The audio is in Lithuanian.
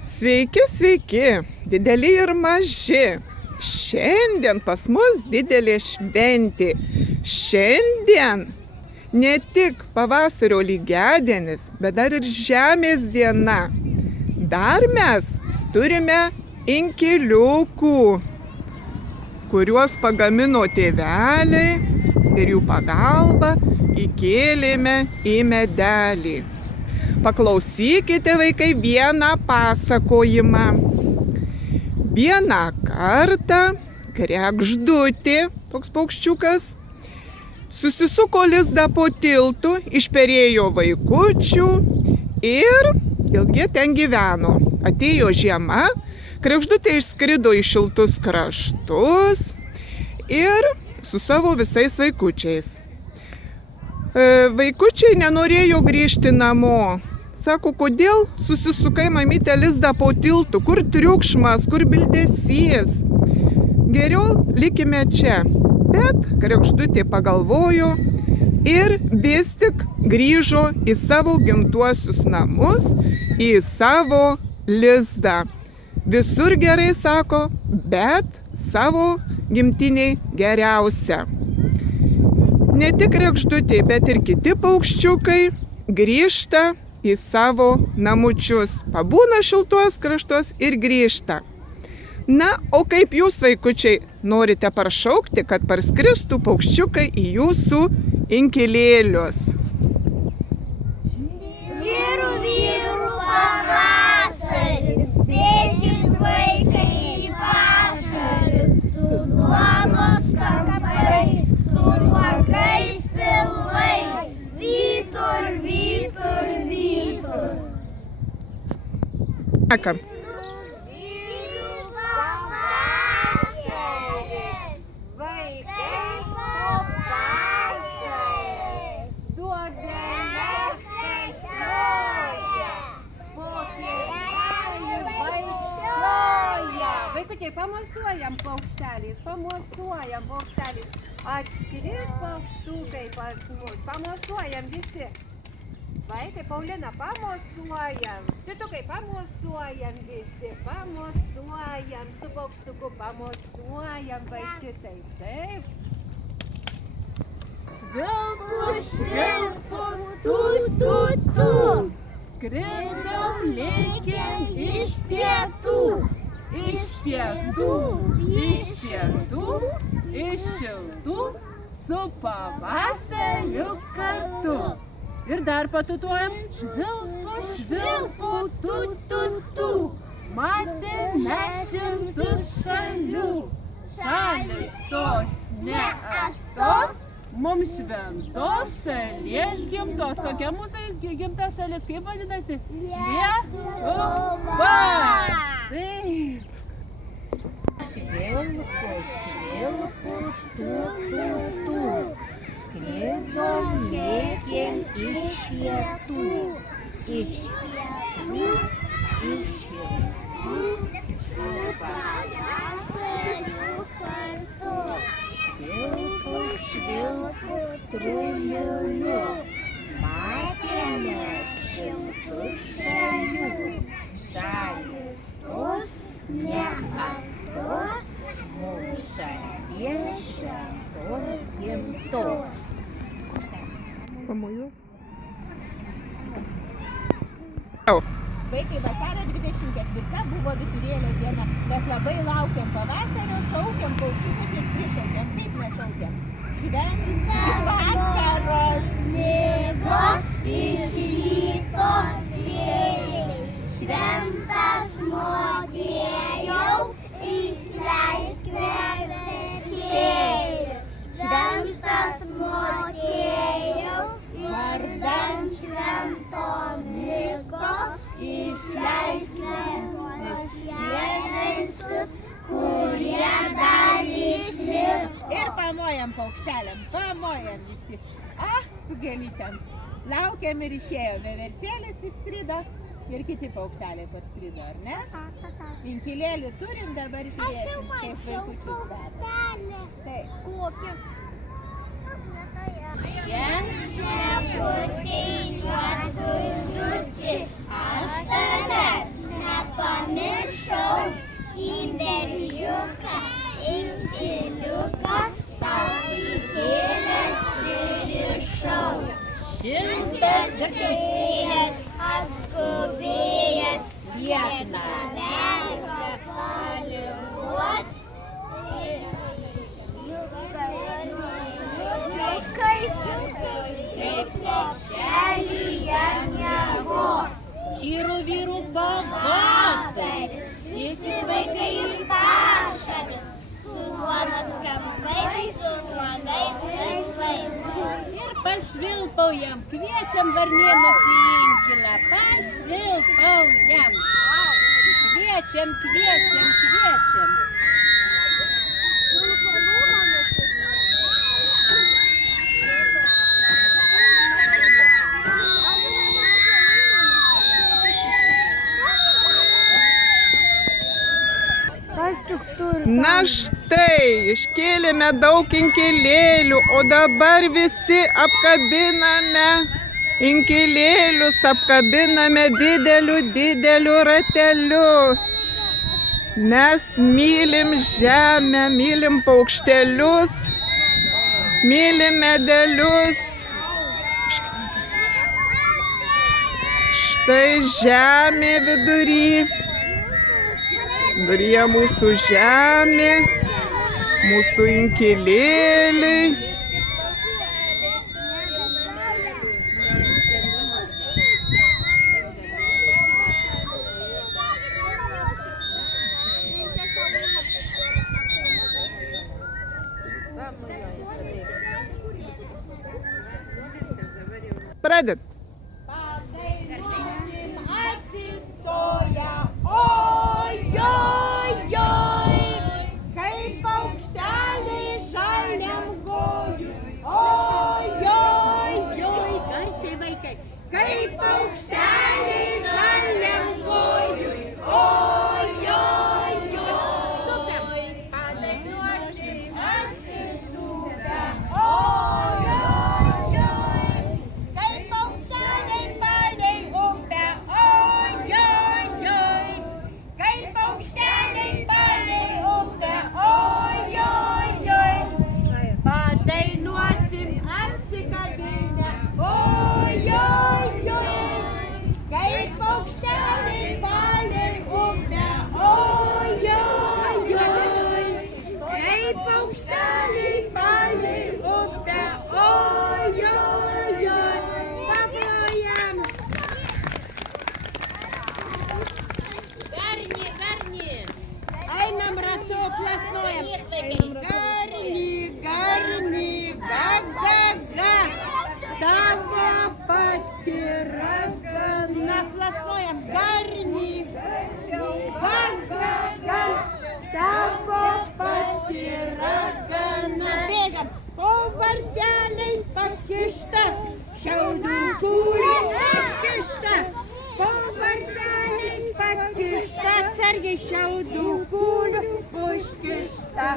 Sveiki, sveiki, dideli ir maži. Šiandien pas mus didelė šventė. Šiandien ne tik pavasario lygiadienis, bet dar ir žemės diena. Dar mes turime inkiliukų, kuriuos pagamino tėveliai ir jų pagalba įkėlėme į medelį. Paklausykite, vaikai, vieną pasakojimą. Vieną kartą kregždutė, toks paukščiukas, susisuko lizdą po tiltu, išperėjo vaikučių ir ilgai ten gyveno. Atėjo žiema, kregždutė išskrido į šiltus kraštus ir su savo visais vaikučiais. Vaikučiai nenorėjo grįžti namo. Sako, kodėl susisukai, mamytė, lizdą po tiltu, kur triukšmas, kur bildesys. Geriau likime čia. Bet kregždutė pagalvojo ir vis tik grįžo į savo gimtuosius namus, į savo lizdą. Visur gerai, sako, bet savo gimtiniai geriausia. Ne tik kregždutė, bet ir kiti paukščiukai grįžta į savo namučius. Pabūna šiltuos kraštuos ir grįžta. Na, o kaip jūs, vaikučiai, norite paršaukti, kad parskristų paukščiukai į jūsų inkilėlius? Vyrų pavasaris, bėkit vaikai į pašalį, su duonos kampais, su nuogais pilvais, vytur, vytur, vytur. Ką? Vyrų pavasaris, vaikai po pašalį, duobeles kasioja, po kiemelį vaikščioja. Vaikučiai, pamosuojam paukšteliais, Atskris paukštukai pas mus, pamosuojam visi. Vaikai, Paulina, pamosuojam. Titukai, pamosuojam visi, pamosuojam. Su paukštuku pamosuojam va šitai, taip. Švilpu, švilpu, tu, tu, tu. Skridom lėkėm iš pietų. Iš pietų, iš šiltų, su pavasariu kartu. Ir dar patutuojam, švilpu, švilpu, tu, tu, tu. Matėm mes šimtus šalių. Šalis tos neastos, mums šventos šalies gimtos. Tokia mūsų gimta šalis, kaip vadinasi? Lietuva! Taip. Švilpu, švilpu, tu, tu, tu. Skridom lėkėm iš pietų. Iš pietų, iš šiltų, su pavasariu kartu. Švilpu, švilpu, truliuliu. Matėme šimtus šalių. Šalis tos neastos, mūsų šalies šventos gimtos. Pamoju. Vaikai, vasario 24 buvo vyturėlio diena. Mes labai laukiam pavasario, šaukiam paukščiukus ir prišaukiam. Kaip mes šaukiam? Iš vakaros Snigo, iš ryto vėjai, šventas mokėjau, išleisk vebesėlių. Šventas mokėjau, vardan švento Miko, išleisk vebesėlius, kurie dar išliko. ir pamojam paukšteliam, pamojam visi. Su gėlytėm. Laukiam ir išėjom. Vieversėlis išskrido ir kiti paukšteliai parskrido, ar ne? Inkilėlį turim, dabar žiūrėsim, kaip vaikučius veda. Taip. Kokį? Čia. Aš tavęs nepamiršiu. Vėjas atskubėjęs, Liekna. mergą palinguos. Kaip lopšelyje miegos. Čirų vyrų pavasaris. Visi vaikai į pašalius, su duonos kampais, su nuogais vaikais. Ir pašvilpaujam, kviečiam varnėnus į inkilą. Pašvilpaujam. Kviečiam, kviečiam, kviečiam. Na štai, iškėlėme daug inkilėlių, o dabar visi apkabiname inkilėlius, apkabiname dideliu rateliu. Mes mylim žemę, mylim paukštelius, mylim medelius. Štai žemė vidury. Viduryje mūsų žemė, mūsų inkilėliai. Pradėt. Padainuokim atsistoję, oi, oi, oi, kaip paukšteliai žaliam gojui, oi, oi, oi, garsiai vaikai, kaip paukšteliai žaliam gojui, oi, oi, oi, padainuosim atsitūpę, oi, oi, oi, kaip paukšteliai palei upę, oi, oi, oi, kaip paukšteliai palei upę, oi, oi, oi, padainuosim apsikabinę, oi, oi, oi, kaip paukšteliai palei upę, oi, oi, oi, kaip paukšteliai palei upę, oi, oi, oi, paplojam. Einam ratu, plasnojam. Garni, garni, ga, ga, ga. Tavo pati ragana. Plasnojam. Garni, ga, ga, ga. Tavo pati ragana. Bėgam. Po varteliais pakišta, šiaudų kūrė atkišta. Po varteliais pakišta, atsargiai šiaudų kūrių užkišta.